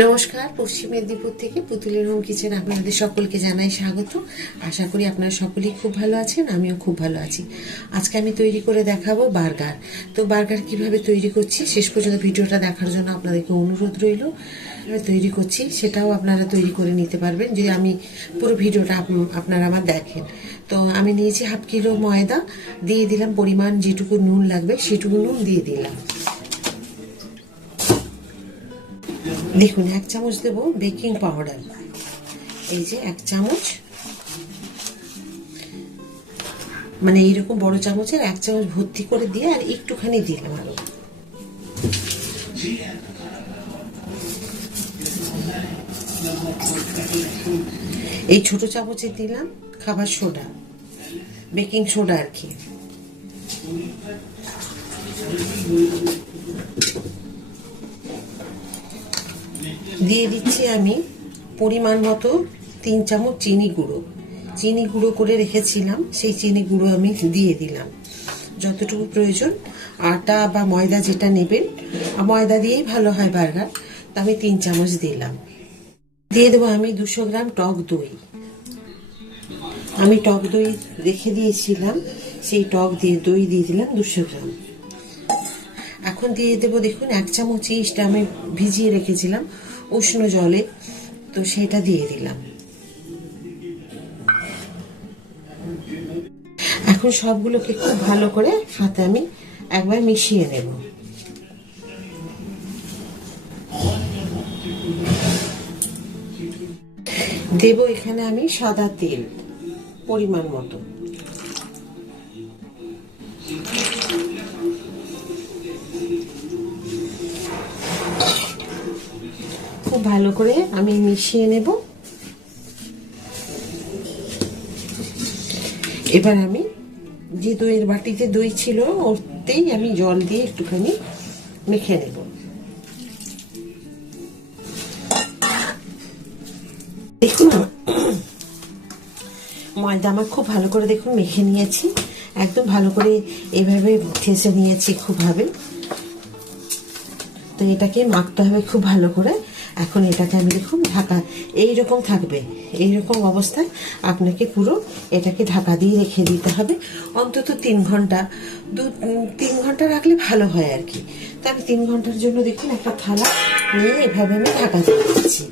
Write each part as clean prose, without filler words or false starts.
নমস্কার, পশ্চিম মেদিনীপুর থেকে পুতুলের হোম কিচেন আপনাদের সকলকে জানাই স্বাগত। আশা করি আপনারা সকলেই খুব ভালো আছেন, আমিও খুব ভালো আছি। আজকে আমি তৈরি করে দেখাবো বার্গার। তো বার্গার কিভাবে তৈরি করছি শেষ পর্যন্ত ভিডিওটা দেখার জন্য আপনাদেরকে অনুরোধ রইল। তৈরি করছি সেটাও আপনারা তৈরি করে নিতে পারবেন যদি আমি পুরো ভিডিওটা আপনারা আমার দেখেন। তো আমি নিয়েছি 1/2 কিলো ময়দা, দিয়ে দিলাম পরিমাণ যেটুকু নুন লাগবে সেটুকু নুন দিয়ে দিলাম। দেখুন 1 চামচ দেব বেকিং পাউডার, এই যে 1 চামচ, মানে এইরকম বড় চামচের 1 চামচ ভর্তি করে দিয়ে আর একটুখানি দিলাম আরো। এই ছোট চামচে দিলাম খাবার সোডা, বেকিং সোডা আর কি। দিয়ে দিচ্ছি আমি পরিমাণ মতো 3 চামচ চিনি গুঁড়ো করে রেখেছিলাম, সেই চিনি গুঁড়ো আমি দিয়ে দিলাম যতটুকু প্রয়োজন। আটা বা ময়দা যেটা নেবেন, ময়দা দিয়েই ভালো হয় বার্গার, তা আমি 3 চামচ দিলাম। দিয়ে দেবো আমি 200 গ্রাম টক দই। আমি টক দই রেখে দিয়েছিলাম, সেই দই দিয়ে দিলাম 200 গ্রাম। এখন দিয়ে দেবো দেখুন 1 চামচ ইস্ট আমি ভিজিয়ে রেখেছিলাম উষ্ণ জলে, তো সেটা দিয়ে দিলাম। এখন সবগুলোকে খুব ভালো করে হাতে আমি একবার মিশিয়ে নেব। দেব এখানে আমি সাদা তেল পরিমাণ মতো। খুব ভালো করে আমি মিশিয়ে নেব। এবার আমি যে দইয়ের বাটিতে দই ছিল ওতেই আমি জল দিয়ে একটুখানি মেখে নেব। দেখুন ময়দা আমার খুব ভালো করে দেখুন মেখে নিয়েছি, একদম ভালো করে এভাবে ঠেসে নিয়েছি খুব ভাবে। তো এটাকে মাখতে হবে খুব ভালো করে। এখন এটাকে আমি দেখুন ঢাকা এইরকম থাকবে, এইরকম অবস্থায় আপনাকে পুরো এটাকে ঢাকা দিয়ে রেখে দিতে হবে অন্তত 3 ঘন্টা। 3 ঘন্টা রাখলে ভালো হয় আর কি। তো আমি 3 ঘন্টার জন্য দেখুন একটা থালা নিয়ে এভাবে আমি ঢাকা দিয়ে দিচ্ছি।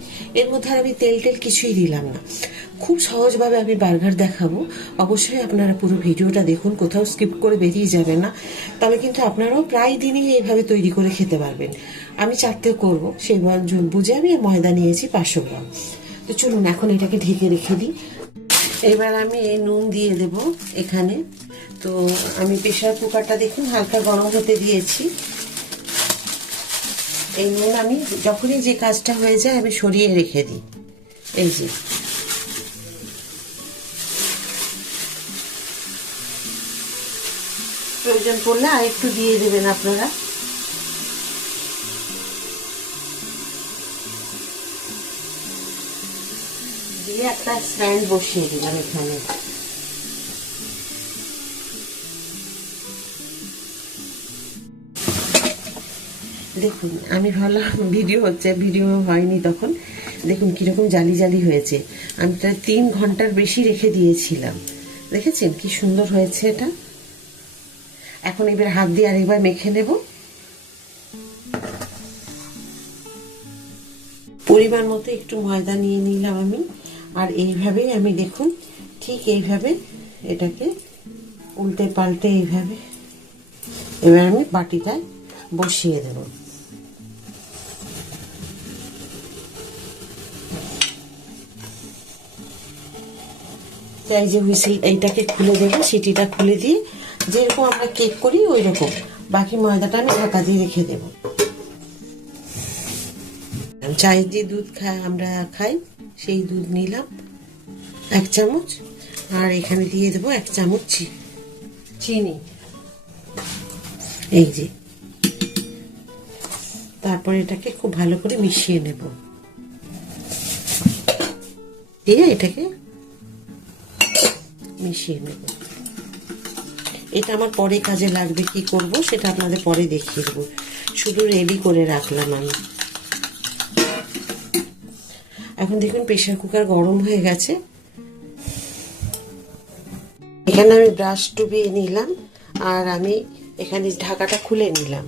এর মধ্যে আর আমি তেল কিছুই দিলাম না। খুব সহজভাবে আমি বার্গার দেখাবো, অবশ্যই আপনারা পুরো ভিডিওটা দেখুন, কোথাও স্কিপ করে বেরিয়ে যাবেন না। তবে কিন্তু আপনারাও প্রায় দিনই এইভাবে তৈরি করে খেতে পারবেন। আমি 4টে করবো, সেই বুঝে আমি ময়দা নিয়েছি 500 গ্রাম। তো চলুন এখন এটাকে ঢেকে রেখে দিই। এবার আমি এই নুন দিয়ে দেব এখানে। তো আমি প্রেসার কুকারটা দেখুন হালকা গরম হতে দিয়েছি। এই নুন আমি যখনই যে কাজটা হয়ে যায় আমি সরিয়ে রেখে দিই। এই যে প্রয়োজন পড়লে আর একটু দিয়ে দেবেন আপনারা। দিয়ে একটা স্ট্যান্ড বসিয়ে দিলাম এখানে। দেখুন আমি ভাবলাম ভিডিও হচ্ছে, ভিডিও হয়নি তখন। দেখুন কিরকম জালি জালি হয়েছে। আমি প্রায় 3 ঘন্টার বেশি রেখে দিয়েছিলাম, দেখেছেন কি সুন্দর হয়েছে এটা। এখন এবার হাত দিয়ে আরেকবার মেখে নেব। পরিমাণ মতো একটু ময়দা নিয়ে নিলাম আমি, আর এইভাবেই আমি দেখুন ঠিক এইভাবে এটাকে উল্টে পাল্টে এইভাবে এবার আমি বাটিটায় বসিয়ে দেব। এই যে হুইসেল এইটাকে খুলে দেবো, সিটিটা খুলে দিয়ে যেরকম আমরা কেক করি ওই রকম বাকি ময়দাটা আমি ঢাকা দিয়ে রেখে দেব। চায়ের যে দুধ আমরা খাই সেই দুধ নিলাম 1 চামচ, আর এখানে দিয়ে দেবো 1 চামচ চিনি, এই যে। তারপর এটাকে খুব ভালো করে মিশিয়ে নেব, দিয়ে এটাকে মিশিয়ে নেব। এটা আমার পরে কাজে লাগবে, কি করব সেটা আপনাদের পরে দেখিয়ে দেবো, শুধু রেডি করে রাখলাম আমি। এখন দেখুন প্রেসার কুকার গরম হয়ে গেছে। এখানে আমি ব্রাশ ডুবিয়ে নিলাম, আর আমি এখানে ঢাকাটা খুলে নিলাম।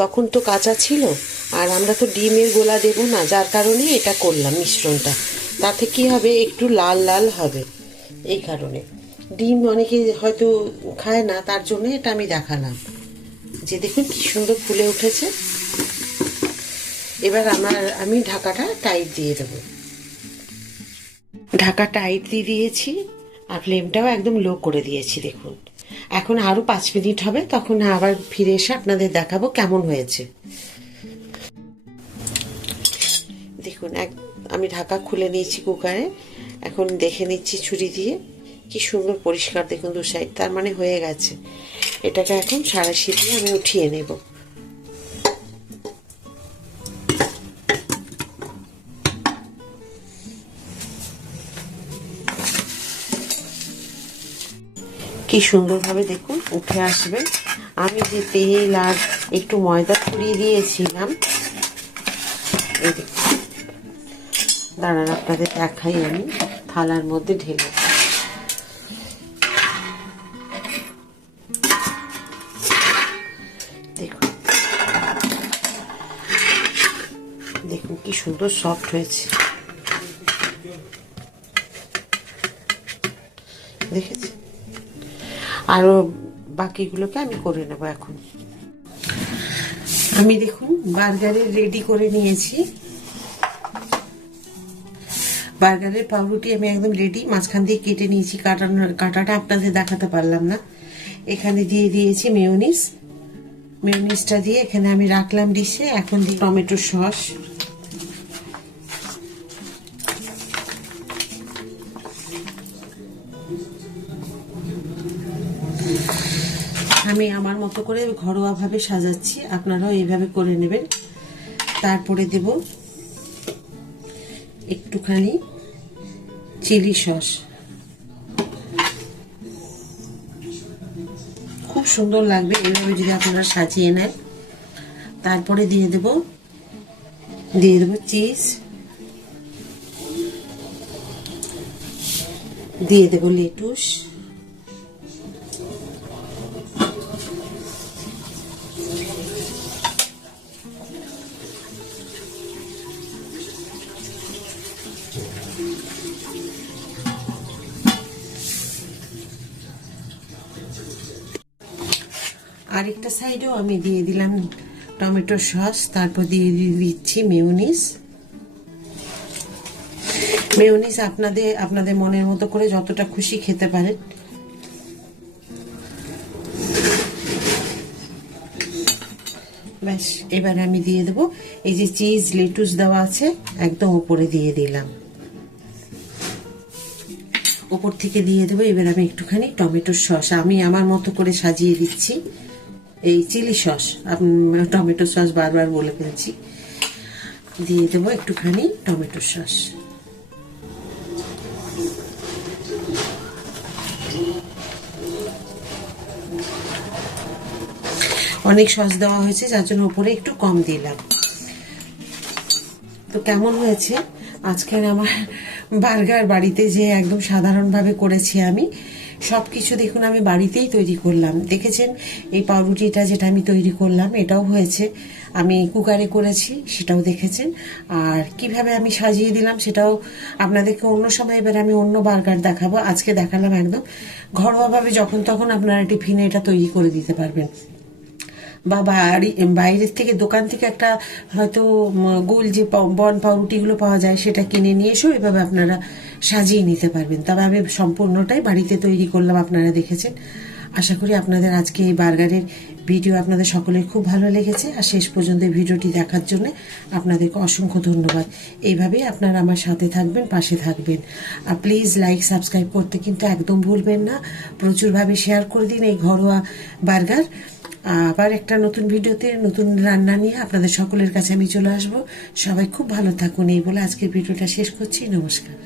তখন তো কাঁচা ছিল, আর আমরা তো ডিমের গোলা দেবো না, যার কারণে এটা করলাম মিশ্রণটা। তাতে কি হবে, একটু লাল লাল হবে। এই কারণে ডিম অনেকে হয়তো খায় না, তার জন্য এটা আমি দেখালাম। যে দেখুন কি সুন্দর ফুলে উঠেছে। এবার আমি ঢাকাটা টাইট দিয়ে দেবো। ঢাকা টাইট দিয়ে দিয়েছি, আর ফ্লেমটাও একদম লো করে দিয়েছি। দেখুন এখন আরও 5 মিনিট হবে, তখন আবার ফিরে এসে আপনাদের দেখাবো কেমন হয়েছে। দেখুন আমি ঢাকা খুলে নিয়েছি কুকারে। এখন দেখে নিচ্ছি ছুরি দিয়ে, কি সুন্দর পরিষ্কার দেখুন দু সাইড, তার মানে হয়ে গেছে। এটাকে এখন সাঁড়াশি দিয়ে আমি উঠিয়ে নেব। কি সুন্দরভাবে দেখুন উঠে আসবে। আমি যে তেল আর একটু ময়দা ছড়িয়ে দিয়েছিলাম, এই দেখুন, দাঁড়ান আপনাদের দেখাই। আমি থালার মধ্যে ঢেলে দেখুন, দেখুন কি সুন্দর সফট হয়েছে, দেখেছি। আরো বাকিগুলোকে আমি করে নেব। এখন আমি দেখুন বার্গারের রেডি করে নিয়েছি। বার্গারের পাউরুটি আমি একদম রেডি, মাঝখান দিয়ে কেটে নিয়েছি। কাটাটা আপনাদের দেখাতে পারলাম না। এখানে দিয়ে দিয়েছি মেয়োনিজ। মেয়োনিজটা দিয়ে এখানে আমি রাখলাম ডিশে। এখন দিই টমেটো সস। আমি আমার মতো করে ঘরোয়াভাবে সাজাচ্ছি, আপনারাও এইভাবে করে নেবেন। তারপরে দেব একটুখানি চিলি সস। খুব সুন্দর লাগবে এইভাবে যদি আপনারা সাজিয়ে নেন। তারপরে দিয়ে দেব চিজ, দিয়ে দেব লেটুস, আরেকটা সাইডেও আমি দিয়ে দিলাম টমেটো সস। তারপর দিয়ে দিচ্ছি মেয়োনিজ। মেয়োনিজ আপনাদের মনের মতো করে যতটা খুশি খেতে পারেন। ব্যাস, এবার আমি দিয়ে দেবো এই যে চিজ লেটুস দেওয়া আছে, একদম উপরে দিয়ে দিলাম। উপর থেকে দিয়ে দেবো। এবার আমি একটুখানি টমেটো সস আমি আমার মতো করে সাজিয়ে দিচ্ছি। এই চিলি সস, টমেটো সস বারবার বলে ফেলছি। দিয়ে দেবো একটুখানি টমেটো সস। অনেক সস দেওয়া হয়েছে, যার জন্য উপরে একটু কম দিলাম। তো কেমন হয়েছে আজকের আমার বার্গার? বাড়িতে যে একদম সাধারণভাবে করেছি আমি। সব কিছু দেখুন আমি বাড়িতেই তৈরি করলাম। দেখেছেন এই পাউরুটিটা যেটা আমি তৈরি করলাম, এটাও হয়েছে আমি কুকারে করেছি, সেটাও দেখেছেন। আর কিভাবে আমি সাজিয়ে দিলাম সেটাও আপনাদেরকে অন্য সময়, এবার আমি অন্য বার্গার দেখাবো। আজকে দেখালাম একদম ঘরোয়াভাবে, যখন তখন আপনারা টিফিনে এটা তৈরি করে দিতে পারবেন। বা বাইরের থেকে দোকান থেকে একটা হয়তো গোল যে বন পাউরুটিগুলো পাওয়া যায়, সেটা কিনে নিয়ে এসেও এভাবে আপনারা সাজিয়ে নিতে পারবেন। তবে আমি সম্পূর্ণটাই বাড়িতে তৈরি করলাম, আপনারা দেখেছেন। আশা করি আপনাদের আজকে এই বার্গারের ভিডিও আপনাদের সকলের খুব ভালো লেগেছে। আর শেষ পর্যন্ত ভিডিওটি দেখার জন্য আপনাদেরকে অসংখ্য ধন্যবাদ। এইভাবেই আপনারা আমার সাথে থাকবেন, পাশে থাকবেন। আর প্লিজ লাইক সাবস্ক্রাইব করতে কিন্তু একদম ভুলবেন না। প্রচুরভাবে শেয়ার করে দিন এই ঘরোয়া বার্গার। আবার একটা নতুন ভিডিওতে নতুন রান্না নিয়ে আপনাদের সকলের কাছে আমি চলে আসবো। সবাই খুব ভালো থাকুন এই বলে আজকের ভিডিওটা শেষ করছি। নমস্কার।